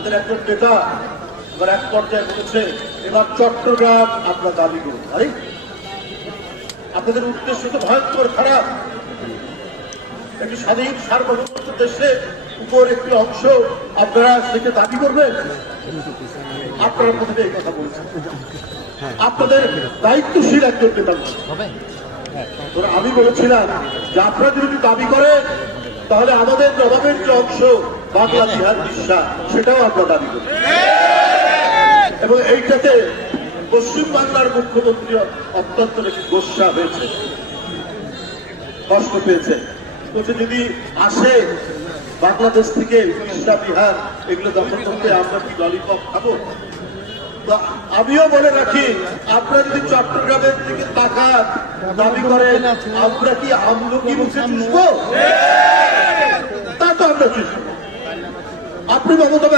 তাদের একজন নেতা এবার এক পর্যায়ে বলেছে এবার চট্টগ্রাম আপনার দাবি করুন। আরে আপনাদের উদ্দেশ্য তো ভয়ঙ্কর খারাপ। একটি স্বাধীন সার্বভৌমত্ব দেশে উপর একটি অংশ আপনারা সেটা দাবি করবেন? আপনারা প্রথমে এই কথা বলছেন। আপনাদের দায়িত্বশীল একজন নেতা। আমি বলেছিলাম যে আপনারা যদি দাবি করেন তাহলে আমাদের নবাবের যে অংশ বাংলা বিহার সেটাও আমরা দাবি করি। এবং এইটাতে পশ্চিম বাংলার মুখ্যমন্ত্রী অত্যন্ত গোসা হয়েছে, কষ্ট পেয়েছে। বলছে, যদি আসে বাংলাদেশ থেকে উড়িষ্যা বিহার, এগুলো দখল করতে আমরা কি ললিপপ খাব? আমিও বলে রাখি, আপনারা যদি চট্টগ্রামের দিকে তাকান, দাবি করেন, আমরা কি আমলকি মুখে চুষবো? তা তো আমরা চুষবো। আপনি মমতা